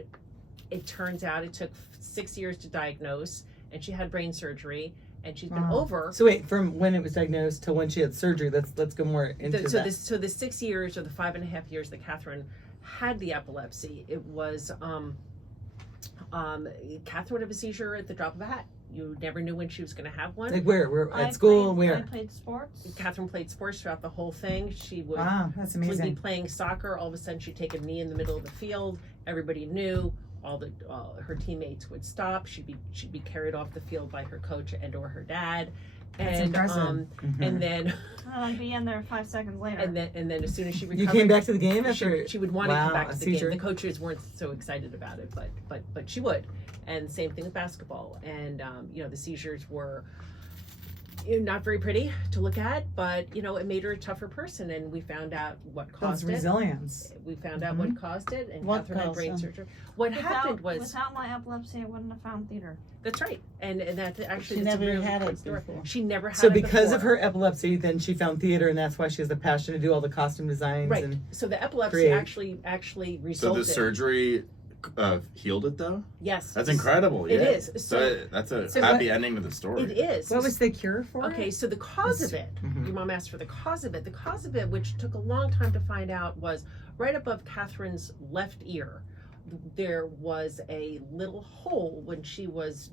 it turns out it took 6 years to diagnose, and she had brain surgery, and she's been Wow. over. So wait, from when it was diagnosed to when she had surgery, let's go more into that. So the 6 years or the 5.5 years that Catherine had the epilepsy, it was Catherine would have a seizure at the drop of a hat. You never knew when she was going to have one. Like where? We're I at school. played- I Where? played sports. Catherine played sports throughout the whole thing. She would Wow, that's be amazing. playing soccer. All of a sudden, she'd take a knee in the middle of the field. Everybody knew. her teammates would stop. She'd be carried off the field by her coach and or her dad. That's And impressive. and then I'd be in there 5 seconds later. and then as soon as she recovered, You came back to the game after. she would want to come back to the seizure. game. The coaches weren't so excited about it, but she would. And same thing with basketball. And the seizures were not very pretty to look at, but it made her a tougher person. And we found out what That's caused it. resilience. We found out what caused it, and What Catherine had caused brain it? surgery. What happened was without my epilepsy, I wouldn't have found theater. that's right, and that's actually She that's a never really had quick it story. before. She never had So it because before. of her epilepsy, then she found theater, and that's why she has the passion to do all the costume designs. right. And So the epilepsy create. actually So resulted. the surgery healed it though. Yes, That's incredible. It Yeah. is. So that's a so happy ending to the story. it is. What was the cure for Okay, it? so the cause of it, Mhm. your mom asked for the cause of it. The cause of it, which took a long time to find out, was right above Catherine's left ear. There was a little hole when she was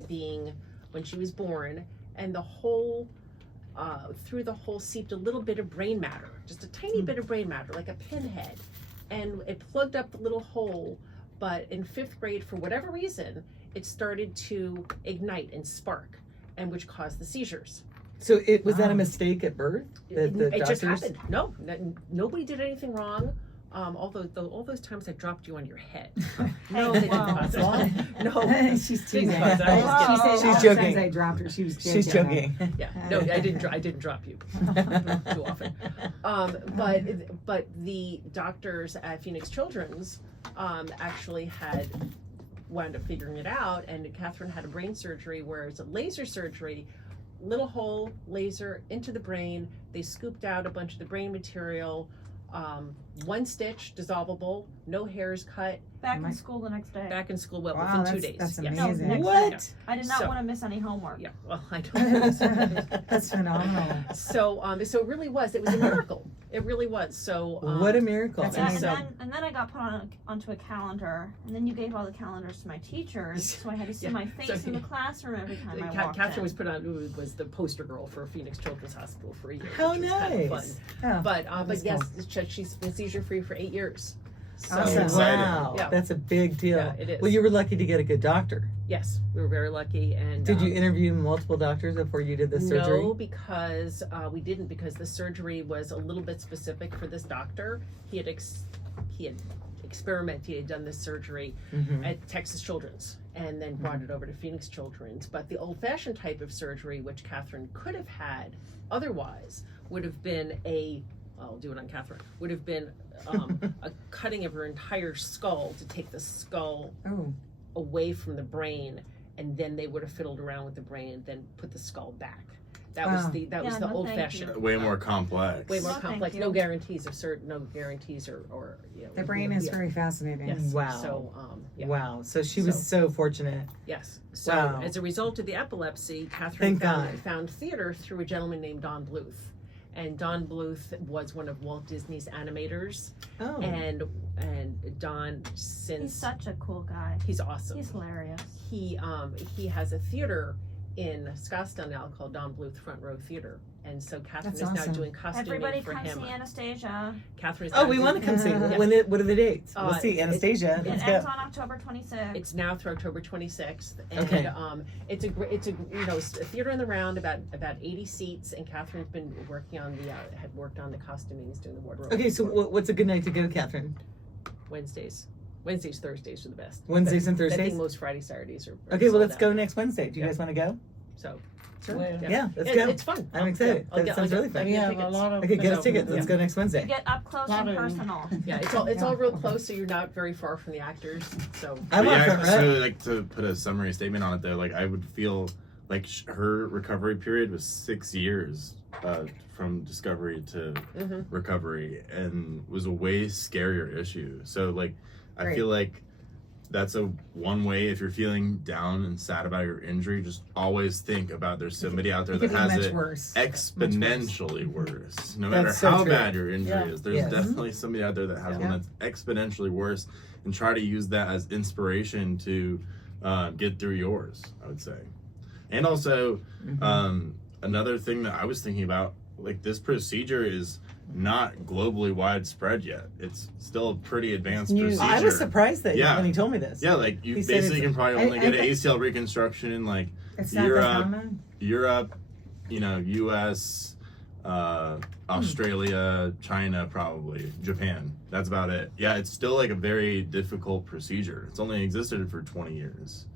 born, and the hole, through the hole seeped a little bit of brain matter, just a tiny bit of brain matter, like a pinhead, and it plugged up the little hole. But in 5th grade, for whatever reason, it started to ignite and spark, and which caused the seizures. so it was that a Wow. mistake at birth? That the It just doctors- happened. No, nobody did anything wrong. All those times I dropped you on your head. No, they didn't Wow. cause it. No, She's Didn't teasing. cause it. I was She kidding. said She's all the joking. times I dropped her. She was joking. She's joking. Yeah, no, I didn't drop you too often. But the doctors at Phoenix Children's actually had wound up figuring it out, and Catherine had a brain surgery where it's a laser surgery, little hole, laser into the brain. They scooped out a bunch of the brain material, 1 stitch, dissolvable, no hairs cut, Back in school the next day. back in school Wow, within 2 days. that's Yes. amazing. No, next What? day. I did not So- want to miss any homework. Yeah, well, I don't. That's phenomenal. So it really was. It was a miracle. It really was. So What a miracle! That's And, amazing. and then I got put onto a calendar, and then you gave all the calendars to my teachers, so I had to see Yeah. my face So in the classroom every time I walked Catherine in. was put on was the poster girl for Phoenix Children's Hospital for a year. How which was kind of nice. fun. Oh, But that's yes, cool. she's been seizure free for 8 years. So Awesome. exciting. Wow, Yeah. that's a big deal. Yeah, it is. Well, you were lucky to get a good doctor. yes, we were very lucky. And Did you interview multiple doctors before you did the surgery? No, because we didn't, because the surgery was a little bit specific for this doctor. He had experimented. He had done this surgery Mhm. at Texas Children's and then brought it over to Phoenix Children's. But the old-fashioned type of surgery, which Catherine could have had otherwise, would have been I'll do it on Catherine, would have been a cutting of her entire skull to take the skull Oh, away from the brain, and then they would have fiddled around with the brain and then put the skull back. That was Wow. the Yeah, was the no, thank old-fashioned. Way more complex. Way more No, thank complex. you. No guarantees of no guarantees or the brain is yeah. very fascinating. Yes. Wow. So yeah. Wow. So she was so fortunate. Yes. So Wow. as a result of the epilepsy, Catherine Thank God. found theater through a gentleman named Don Bluth. And Don Bluth was one of Walt Disney's animators. Oh. And Don, He's since such a cool guy. he's awesome. He's hilarious. He has a theater in Scottsdale now called Don Bluth Front Row Theater. And so Catherine That's is now awesome. doing costuming Everybody for come him. see Anastasia. Catherine's Oh, now we doing- want to come see. Yeah. What are the dates? We'll see. it- Anastasia. It Let's ends go. on October 26th. It's now through October 26th, and Okay. it's a theater in the round, about 80 seats, and Catherine's been working on had worked on the costumings, doing the wardrobe. Okay, so what's a good night to go, Catherine? Thursdays are the best. Wednesdays and I think Thursdays? most Friday, Saturdays are. Okay, well, sold let's out. go next Wednesday. Do you Yeah. guys want to go? So Where? Yeah, let's it- go. It's fun. I'm excited. That sounds really fun. We have a tickets. lot of. Okay, get us So, tickets. Let's yeah. go next You Wednesday. get up close and Flattering. personal. Yeah, it's all real close, so you're not very far from the actors. So I'm But on yeah, front so row. like to put a summary statement on it though, like I would feel like her recovery period was 6 years from discovery to Mhm. recovery, and was a way scarier issue. So like I Right. feel like that's one way. If you're feeling down and sad about your injury, just always think about there's somebody out there It could that be has much it worse. exponentially worse. No matter That's so how true. bad your injury Yeah. is, there's Yes. definitely somebody out there that has Yeah. one that's exponentially worse, and try to use that as inspiration to get through yours, I would say. And also, Mhm. another thing that I was thinking about, like this procedure is not globally widespread yet. It's still a pretty advanced new. procedure. I was surprised that Yeah. when he told me this. Yeah, like you He said basically it's- can probably only I get an thought- ACL reconstruction in like It's not that Europe, common. Europe, US, Australia, China, probably Japan. That's about it. Yeah, it's still like a very difficult procedure. It's only existed for 20 years.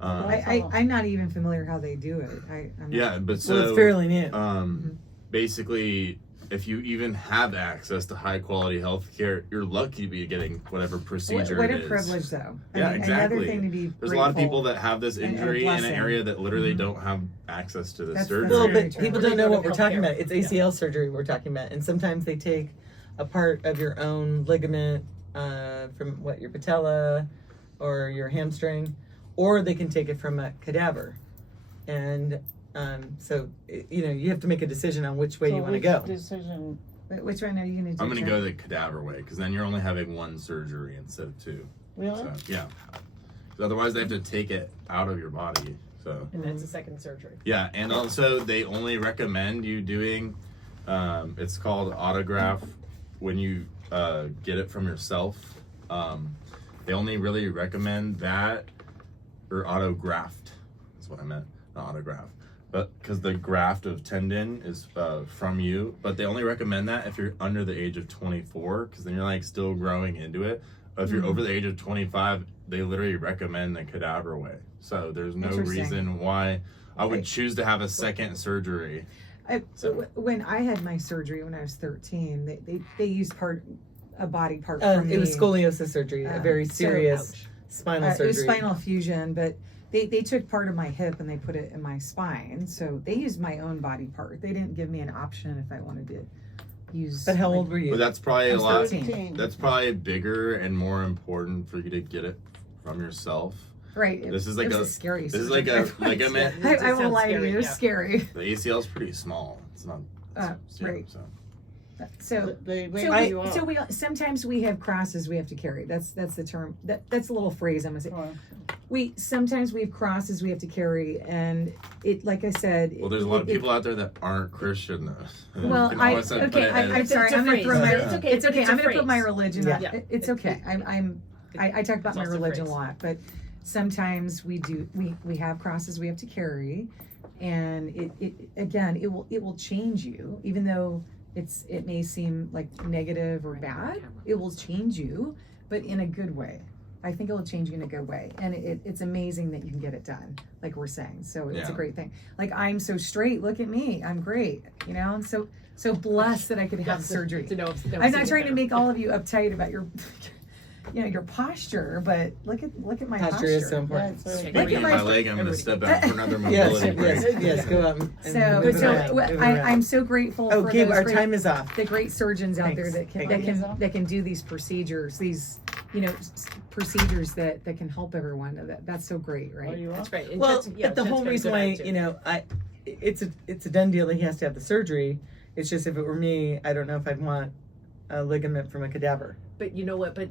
I'm not even familiar how they do it. I'm not- Yeah, but so Well, it's fairly new. basically, if you even have access to high quality health care, you're lucky to be getting whatever procedure What it a is. privilege, though. Yeah, Another exactly. thing to be There's a lot of grateful. people that have this and a injury in an blessing. area that literally don't have access to the That's surgery. Well, very but true. people They don't know go to what we're talking healthcare. about. It's ACL surgery we're talking about, and sometimes they take a part of your own ligament from your patella or your hamstring, or they can take it from a cadaver, and so you have to make a decision on which way you want to go. Decision. Which one are you going to do? I'm going to Jeff? go the cadaver way because then you're only having one surgery instead of two. Really? So, yeah. 'Cause otherwise, they have to take it out of your body. So And that's a second surgery. yeah, and also they only recommend you doing. It's called autograph when you get it from yourself. They only really recommend that or autograft. That's what I meant, not autograph. But because the graft of tendon is from you, but they only recommend that if you're under the age of 24, because then you're like still growing into it. But if you're over the age of 25, they literally recommend the cadaver way. So there's no Interesting. reason why I would choose to have a second surgery. When I had my surgery when I was 13, they used a body part It from me. was scoliosis surgery, a very so- serious spinal It surgery. was spinal fusion, but they took part of my hip and they put it in my spine. So they used my own body part. They didn't give me an option if I wanted to use. But how like- old were you? But that's probably I a was lot. 13. That's probably bigger and more important for you to get it from yourself. Right. This is like it was a- a scary. This is surgery. like a ligament. Yeah. I won't Sounds lie to scary, you. It was yeah. scary. The ACL is pretty small. It's not. Right. So. So. They wake So, you up. sometimes we have crosses we have to carry. That's the term. That's a little phrase I'm gonna say. Or- Sometimes we have crosses we have to carry, and it, like I said. Well, there's a lot of people out there that aren't Christian though. And Well, you can all of a sudden put it I'm as- sorry. It's a I'm gonna phrase. throw my. It's okay, It's but okay. it's a I'm gonna put my phrase. religion. Yeah. on. Yeah. It's okay. I talk about It's my also a religion a phrase. lot, but sometimes we have crosses we have to carry, and it will change you, even though it may seem like negative or bad. It will change you, but in a good way. I think it will change you in a good way, and it's amazing that you can get it done, like we're saying. So it's a Yeah. great thing. Like, I'm so straight. Look at me. I'm great. I'm so blessed that I could have surgery. To know if- I'm not trying to make all of you uptight about your, your posture, but look at my posture. Posture is so Yeah, important. it's very Look Breaking at my my- leg, I'm gonna step out for another Yes, mobility break. yes, go up. And So, move it so around, move it around. I'm so grateful Oh, for Gabe, those our great, time is off. the great surgeons out there Thanks. that can do these procedures, these procedures that can help everyone. That's so great, Are right? you That's up? right. And Well, Chet's- yeah, but the Chet's whole got a reason good why, attitude. it's a done deal that he has to have the surgery. It's just if it were me, I don't know if I'd want a ligament from a cadaver, But you know what? But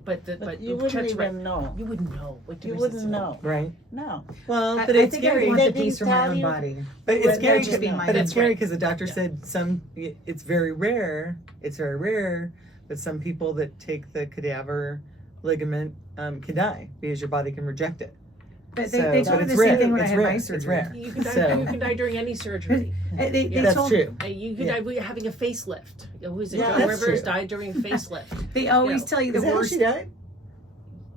You wouldn't Chet's right. even know. You wouldn't know. What You difference wouldn't does it know. right? No. Well, I but it's think I scary. want They the peace didn't from my tell own you? body. But it's That scary. would just be my- But it's That's scary right. because the doctor Yeah. said it's very rare. It's very rare, but some people that take the cadaver ligament can die because your body can reject it. But So, they but told me it's the same rare. thing when I It's had rare. my It's surgery. rare. You can die. So- You can die during any surgery. They That's told, true. You could Yeah. die having a facelift. Who is it? Yeah, Joan that's Rivers true. died during a facelift. They always Yeah. tell you the Is that how worst. she died?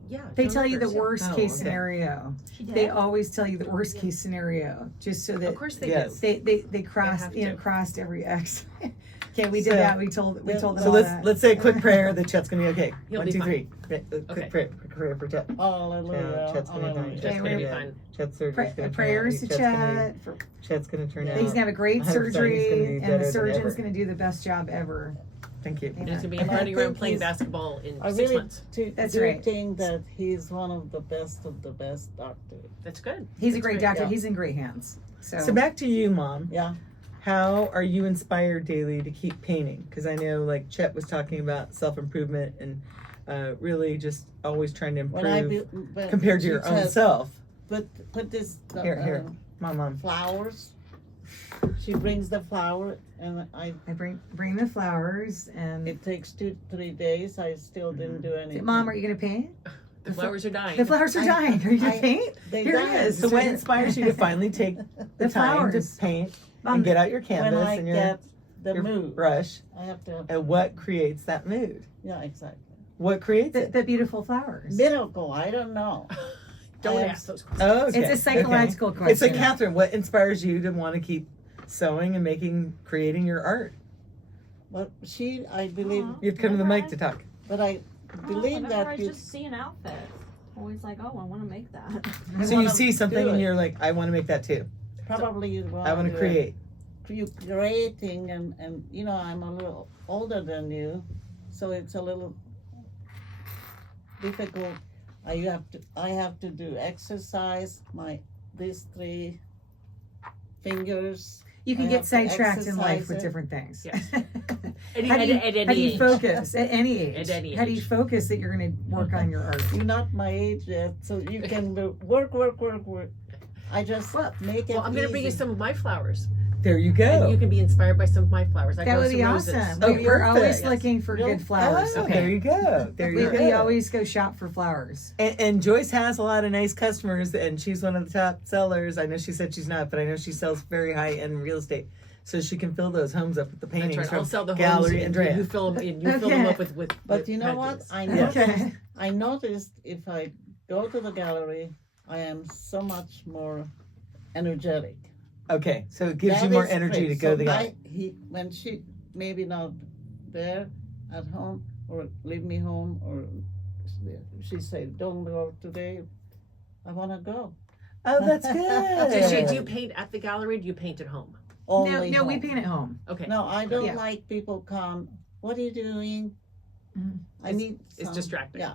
Yeah. They Joan tell you the Rivers, yeah. worst Oh, case okay. scenario. She did. They always tell you the worst case scenario, just so that Of course they Yes. do. they crossed have you know to. crossed every X. Okay, we did So- that. We told them So all let's that. say a quick prayer that Chet's gonna be okay. He'll 1, be 2, fine. 3. Quick Okay. prayer for Chet. Hallelujah. Chet's gonna be fine. Hallelujah. Chet's gonna be Okay, fine. Chet's surgery's gonna turn Prayers out. to Chet. Chet's gonna turn out. He's gonna have a great 100% he's gonna be surgery, better and the than surgeon's ever. gonna do the best job ever. Thank you. And he's gonna be Amen. running I around think playing he's- basketball in I 6 really months. That's do right. think that he's one of the best doctors. That's good. He's a That's great great. doctor. Yeah. He's in great hands. So back to you, Mom. Yeah. How are you inspired daily to keep painting? Because I know, like Chet was talking about self-improvement and really just always trying to When I improve but compared to she your own said, self. Put this Here, Mom. flowers. She brings the flower, and I bring the flowers and. it takes 2-3 days. I still didn't do anything. Mom, are you gonna paint? The flowers are dying. The flowers are dying. Are you gonna paint? They Here it died. is. So what inspires you to finally take the time to flowers. paint Mom, and get out your When canvas I and your get the your mood, brush, I have to. and what creates that mood? Yeah, exactly. What creates it? the beautiful flowers. Miracle. I don't know. Don't I ask those questions. Oh, okay. It's a psychological okay. question. It's like, Catherine, what inspires you to want to keep sewing and creating your art? But I believe, Aw. You have to come to the mic to talk. but I believe whenever that I you. just see an outfit, always like, oh, I want to make that. So you wanna see something do and it. you're like, I want to make that too. Probably you want. I want to create. You creating and I'm a little older than you, so it's a little difficult. I have to do exercise. These 3 fingers. You can I get have to sidetracked in life exercise with it. different things. Yes. How do you, At any how do you age. focus at any age? At any How do you age. focus that you're going to work on your art? You're not my age yet, so you can work. I just make it. Well, I'm going to bring you easy. some of my flowers. There you And go. you can be inspired by some of my flowers. I That grow would be some roses. awesome. Oh, We're always perfect. looking for Really? good flowers. Oh, Okay. there you go. There you We go. always go shop for flowers. And Joyce has a lot of nice customers, and she's one of the top sellers. I know she said she's not, but I know she sells very high-end real estate, so she can fill those homes up with the That's paintings right. I'll from sell the homes Gallery and Andrea. you fill them, and you fill Okay. them up with But with you know what? hedges. I Yeah. noticed. Okay. I noticed if I go to the gallery, I am so much more energetic. Okay, so it gives That you more is energy great. to go So the gallery. when she maybe not there at home or leave me home or she said don't go today, I want to go. Oh, that's good. Do you paint at the gallery? Or do you paint at home? Only No, we home. paint at home. Okay. No, I don't Yeah. like people come. What are you doing? Mhm. I need. It's some- distracting. Yeah.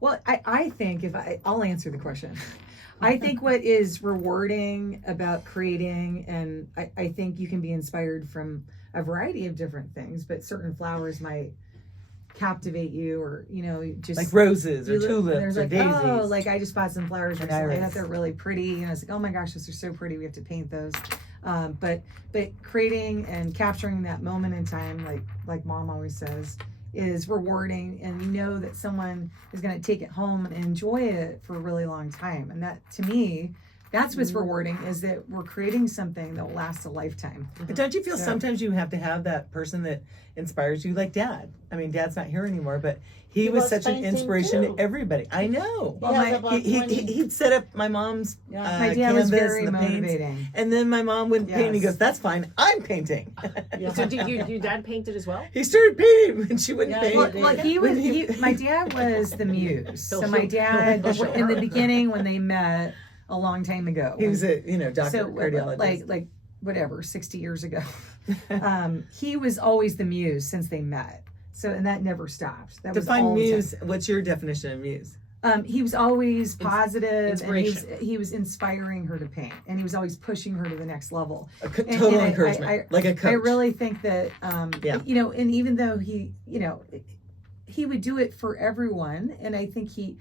Well, I think I'll answer the question. I think what is rewarding about creating, and I think you can be inspired from a variety of different things, but certain flowers might captivate you, or just Like roses or you look- tulips there's or like, daisies. oh, like I just bought some flowers And recently. I iris. thought they're really pretty, and I was like, oh my gosh, those are so pretty. We have to paint those. But creating and capturing that moment in time, like Mom always says, is rewarding, and you know that someone is going to take it home and enjoy it for a really long time. And that, to me, that's what's rewarding, is that we're creating something that will last a lifetime. But don't you feel So- sometimes you have to have that person that inspires you, like Dad? I mean, Dad's not here anymore, but he He was was such an painting inspiration too. to everybody. I know. He has about 20. He'd set up my mom's Yeah. My dad canvas was very and the paints, motivating. and then my mom wouldn't paint. And he Yes. goes, "That's fine. I'm painting." Yeah. So do your dad paint it as well? He started painting when she wouldn't Yeah, paint. he Well, did. he was. When he- My dad was the muse. So my He'll dad, show in the her. beginning, when they met a long time ago, He was a doctor, so cardiologist. like whatever 60 years ago, he was always the muse since they met. So, and that never stopped. That was Define all the time. muse. What's your definition of muse? He was always positive, and Inspiration. he was inspiring her to paint, and he was always pushing her to the next level. Total and encouragement, like a coach. I really think that, Yeah. and even though he would do it for everyone, and I think he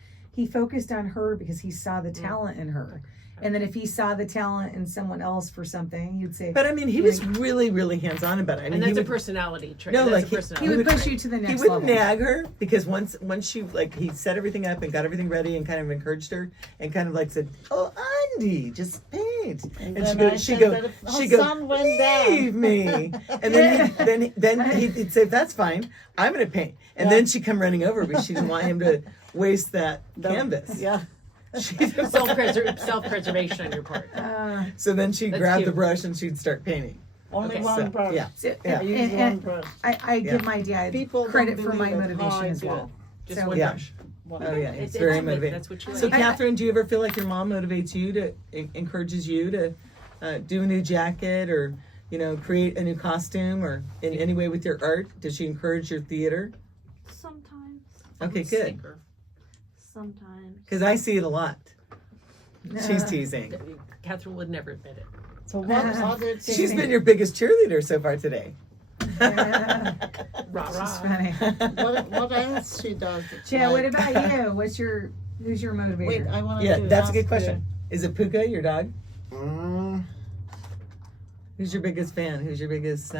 focused on her because he saw the talent in her. And then if he saw the talent in someone else for something, he'd say, But I mean, he was really, really hands-on about it. I mean, And he that's a would, personality trait. No, That's like, a he personality he would trait. push you to the he next wouldn't level. nag her, because once she, like, he set everything up and got everything ready and kind of encouraged her and kind of like said, "Oh, Andy, just paint." And then I she'd said go, that her she'd go, sun went down. "Leave me." And then he'd say, "That's fine. I'm gonna paint." And Yeah. then she'd come running over because she didn't want him to waste that canvas. Yeah. She didn't- Self-preservation on your part. So then she'd That's grab the cute. brush and she'd start painting. Only Okay, one so, brush. yeah. So, Yeah. I use and- one and brush. I give my dad People credit don't for my believe it, how motivation I as do well. Just So- one Yeah. brush. One Oh yeah, It's- it's it's very good. motivating. That's what you So like. Catherine, do you ever feel like your mom motivates you to encourages you to do a new jacket, or create a new costume, or in any way with your art? Does she encourage your theater? Sometimes. Okay, good. Stinker. Sometimes. Because I see it a lot. She's teasing. Catherine would never admit it. So what other things? She's been your biggest cheerleader so far today. Rah, This is rah. funny. what else she does? Chad, what like- about you? Who's your motivator? Wait, I want Yeah, to that's a ask good you. question. Is it Puka, your dog? Who's your biggest fan? Who's your biggest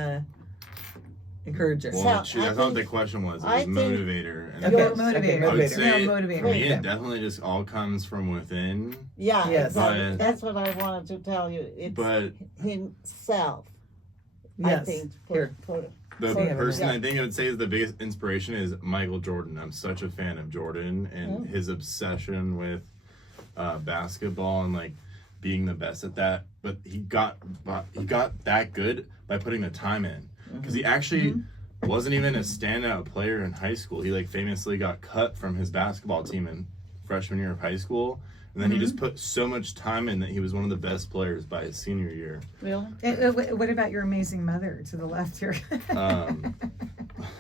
encourager? Well, So, that's I not what the think- question was. It I was think- motivator. And Okay. Your Okay, motivator. I would motivator. say Real motivator. for me, Yeah. it definitely just all comes from within. Yeah, Yes. exactly. But- That's what I wanted to tell you. It's But himself. I Yes. think Here. the So you have person yeah. I think I would say is the biggest inspiration is Michael Jordan. I'm such a fan of Jordan and his obsession with basketball and like being the best at that. But he got that good by putting the time in, because he actually wasn't even a standout player in high school. He like famously got cut from his basketball team in freshman year of high school. And then he just put so much time in that he was one of the best players by his senior year. Really? What about your amazing mother to the left here?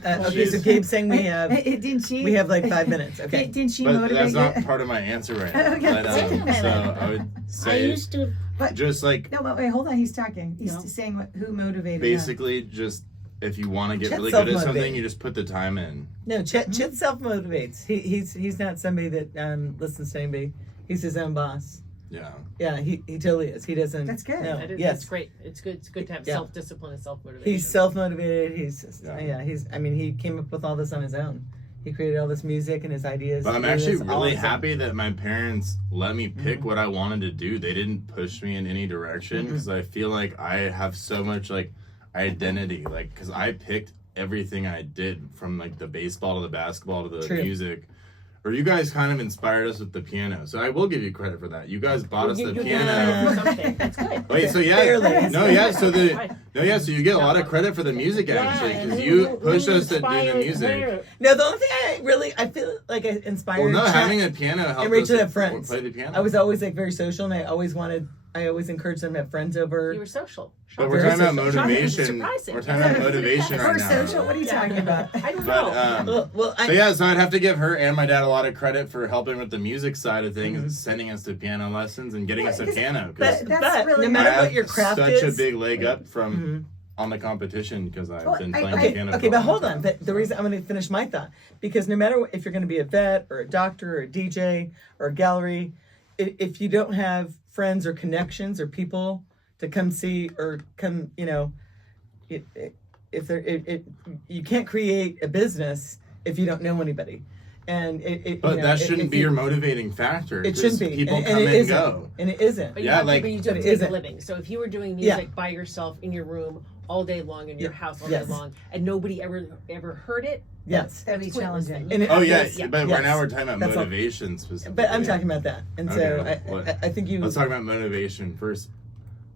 Okay, so Gabe's saying Didn't she? we have like 5 minutes. Okay. Didn't she But motivate that's not you? part of my answer right now. Okay. But, Wait a minute. so I would I say used to. just like No, but wait, hold on. He's talking. He's No. saying who motivated him. basically just if you want to get Chet really good at self-motivated. something, you just put the time in. No, Chet self motivates. He's not somebody that listens to anybody. He's his own boss. Yeah. Yeah, he totally is. He doesn't. That's good. No, That is, yes, That's great. It's good. It's good to have Yeah. self-discipline and self-motivation. he's self motivated. He's just, Yeah. I mean, he came up with all this on his own. He created all this music and his ideas. But I'm He did actually this all on really his own. happy that my parents let me pick what I wanted to do. They didn't push me in any direction because I feel like I have so much like identity, like because I picked everything I did from like the baseball to the basketball to the True. music. Or you guys kind of inspired us with the piano, so I will give you credit for that. You guys bought us the You piano. did something. That's good. Wait, so yeah, Barely. no, yeah, so so you get a lot of credit for the music actually, and because who- you who pushed us to do the inspired music. her? No, the only thing I feel like I inspired. Well, no, Chet- having a piano helped and Rachel us had friends. play the piano. I was always like very social, and I always encouraged them to have friends over. You were social. But we're Very talking about social. motivation. Surprising. We're talking about motivation right We're now. social. What are you talking about? I don't But know. Well, so yeah, so I'd have to give her and my dad a lot of credit for helping with the music side of things, Mm-hmm. sending us to piano lessons and getting us a Because- piano. Because but, That's but really- no I matter have what your craft such is, a big leg up from Mhm. on the competition because I've Well, been I- playing okay, piano. Okay, for a but long hold time. on. The reason I'm going to finish my thought, because no matter if you're going to be a vet or a doctor or a DJ or a gallery, if you don't have friends or connections or people to come see or come, you can't create a business if you don't know anybody, and But that shouldn't be your motivating factor. It 'cause shouldn't be. People and come it and isn't. go. And it isn't. But you Yeah, have like- to, but you but do it have to make isn't. a living. So if you were doing Yeah. music by yourself in your room all day long in your Yeah. house all Yes. day long, and nobody ever heard it, Yes. That'd be it's pointless challenging. then. And Oh yeah, Yes, but yes. right now we're talking about That's all. motivation specifically. But I'm talking about that, and so Okay, what? I think you. Let's talk about motivation first.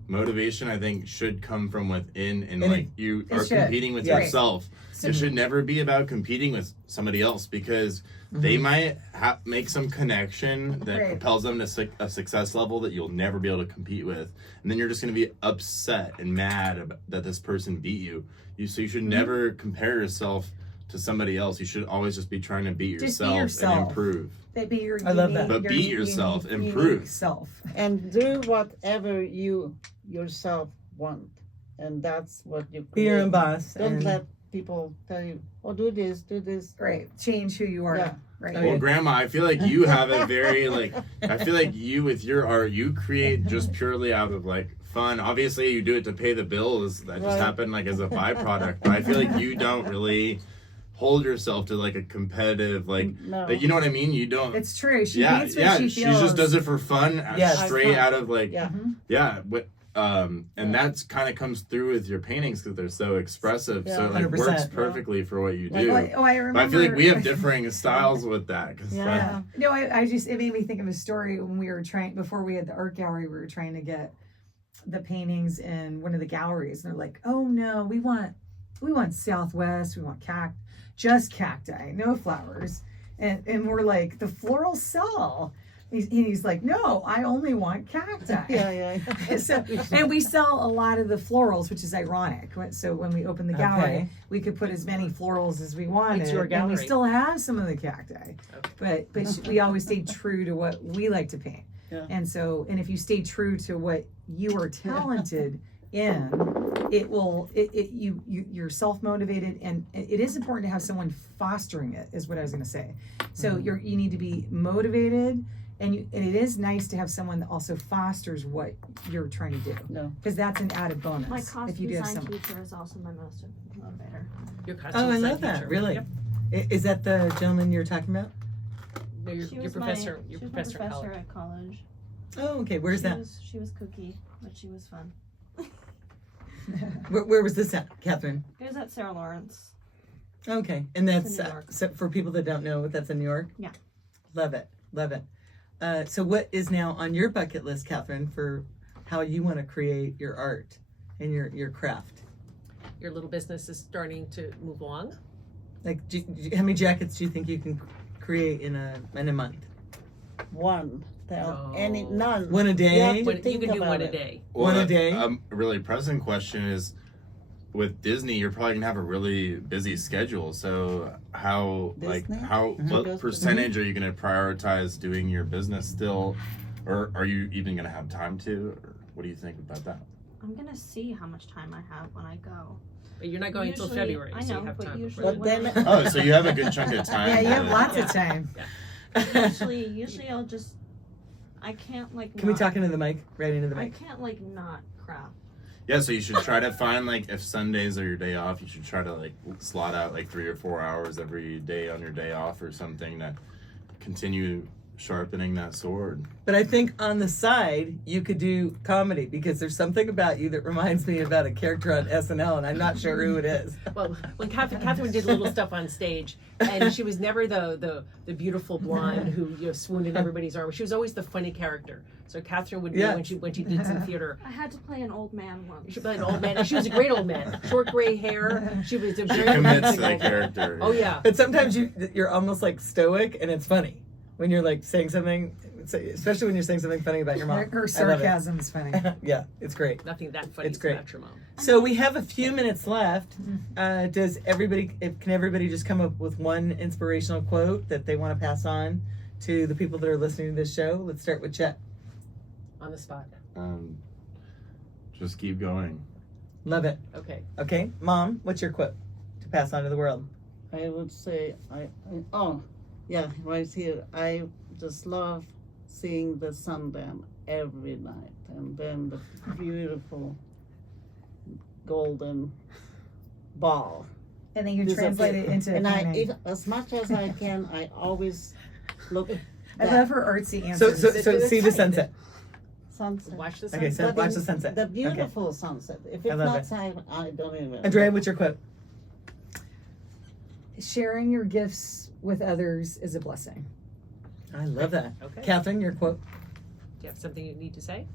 Motivation, I think, should come from within, and And like you it are should. competing with Yes. yourself. It should never be about competing with somebody else because they might make some connection that Right. propels them to a success level that you'll never be able to compete with, and then you're just going to be upset and mad that this person beat you. So you should never compare yourself to somebody else. You should always just be trying to beat Just be yourself, yourself. and improve. They be your I love unique- that. But your be yourself, unique improve. self. And do whatever you yourself want, and that's what you Be your own create. boss. Don't and- let people tell you, "Oh, do this, do this." Right. Change who you are. Yeah. Right. Oh, Well, yeah. Grandma, I feel like you have a very I feel like you with your art, you create just purely out of like fun. Obviously, you do it to pay the bills. That just Right. happened like as a byproduct. But I feel like you don't really hold yourself to like a competitive No. like you know what I mean. You don't. It's true. She yeah, hates what yeah. she She feels. just does it for fun, Yes. straight Fun. out of like Yeah. yeah. And that's kind of comes through with your paintings because they're so expressive. Yeah. So it like 100%. works perfectly for what you do. Oh, I remember. But I feel like we have differing styles with that. 'Cause, like, Yeah. No, it made me think of a story when we were before we had the art gallery, we were trying to get the paintings in one of the galleries. And they're like, oh no, we want Southwest, we want just cacti, no flowers. And we're like, the florals sell. He's like, no, I only want cacti. Yeah. And we sell a lot of the florals, which is ironic. So when we open the gallery, Okay. we could put as many florals as we wanted. It's your And gallery. we still have some of the cacti. But we always stayed true to what we like to paint. Yeah. And if you stay true to what you are talented in, you're self-motivated, and it is important to have someone fostering it, is what I was going to say. So you need to be motivated and it is nice to have someone that also fosters what you're trying to do. No. Because that's an added bonus. My if costume you do have design someone. teacher is also my most motivator. Your costume Oh, I design love that. teacher. Really? Yep. Is that the gentleman you're talking about? No, your She was professor. my, Your she was professor my at professor college. at college. Oh, okay. Where's she that? She was kooky, but she was fun. Where was this at, Catherine? It was at Sarah Lawrence. Okay, and that's New York. so for people that don't know, that's in New York. Yeah. Love it, love it. So what is now on your bucket list, Catherine, for how you want to create your art and your craft? Your little business is starting to move along. Like, how many jackets do you think you can create in a month? One. No. None. One a day? You have to What, you think can do about one a it. day. One a day? A really pressing question is, with Disney, you're probably gonna have a really busy schedule. So how Disney? what Goes to- percentage are you gonna prioritize doing your business still, or are you even gonna have time to? Or what do you think about that? I'm gonna see how much time I have when I go. But you're not going until Usually- February, I so know, you have but time. usually before But that. then Oh, so you have a good chunk of time. Yeah, you have to- lots Yeah. of time. Usually I'll just. I can't like. Can we not- talk into the mic? Right into the I mic. can't like not crap. Yeah, so you should try to find, like, if Sundays are your day off, you should try to, like, slot out like 3 or 4 hours every day on your day off or something to continue sharpening that sword. But I think on the side you could do comedy because there's something about you that reminds me about a character on SNL, and I'm not sure who it is. Well, when Catherine did little stuff on stage, and she was never the beautiful blonde who swooned in everybody's arms. She was always the funny character. So Catherine would be Yeah. when she did some theater. I had to play an old man once. She played an old man, and she was a great old man. Short gray hair. She was a She very commits convincing to the old man. character. Oh yeah. But sometimes you're almost like stoic, and it's funny when you're like saying something, especially when you're saying something funny about your mom. Her I love it. sarcasm is funny. Yeah, it's great. Nothing that funny It's great. about your mom. So we have a few minutes left. Can everybody just come up with one inspirational quote that they want to pass on to the people that are listening to this show? Let's start with Chet. On the spot. Just keep going. Love it. Okay. Okay, Mom, what's your quote to pass on to the world? I would say, right here. I just love seeing the sundown every night, and then the beautiful golden ball. And then you disappear. translate it into And Canadian. as much as I can, I always look. I back. love her artsy So, answers. so That's see the funny. sunset. Sunset. Watch the Okay, sunset. so But watch in the sunset. The Okay. beautiful sunset. If I it's love not it. time, I don't even. Andrea, what's your quote? Sharing your gifts with others is a blessing. I love that. Okay. Catherine, your quote? Do you have something you need to say?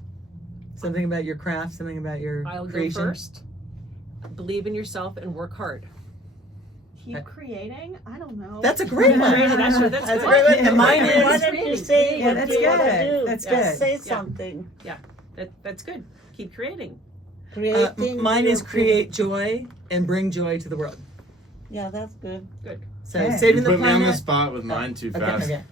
Something about your craft, something about your I'll creation? go first. Believe in yourself and work hard. Keep creating? I don't know. That's a great one. Great, that's a good. great one. And mine Why is, don't you say Yeah, what that's you want to good. do? That's Just good. say Yeah. something. That's good. Keep creating. Creating. mine is your- create joy and bring joy to the world. Yeah, that's good. So Okay. saving You the put me on the planet. spot with mine too Okay, fast. okay.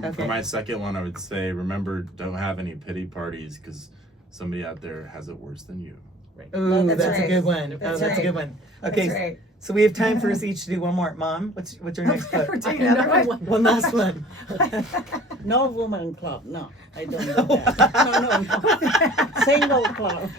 For Okay. my second one, I would say, remember, don't have any pity parties because somebody out there has it worse than you. Ooh, That's that's a right. good one. That's That's a right. good one. Okay, That's right. so we have time for us each to do one more. Mom, what's your next quote? We're doing another one. One last one. No woman club. No, I don't do that. No. Single club.